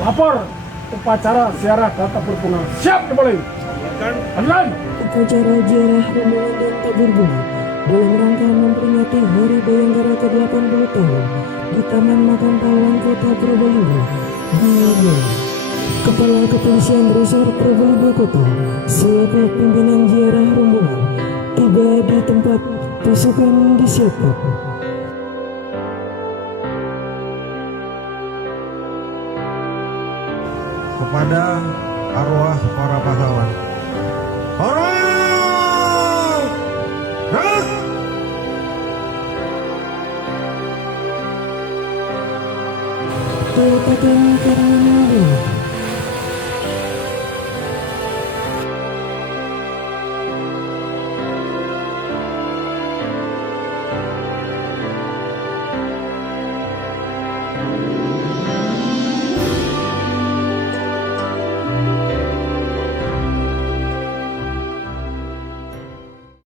Lapor upacara ziarah data berguna. Siap kembali. Adlan. Upacara ziarah rombongan dan tabur bunga dalam rangka memperingati Hari Bayangkara ke-80 tahun di Taman Makam Pahlawan Kota Probolinggo dimulai. Kepala Kepolisian Resor Probolinggo Kota selaku pimpinan ziarah rombongan tiba di tempat pasukan disiapkan. Kepada arwah para pahlawan. Hormat! Gerak! Kabupaten Karangasem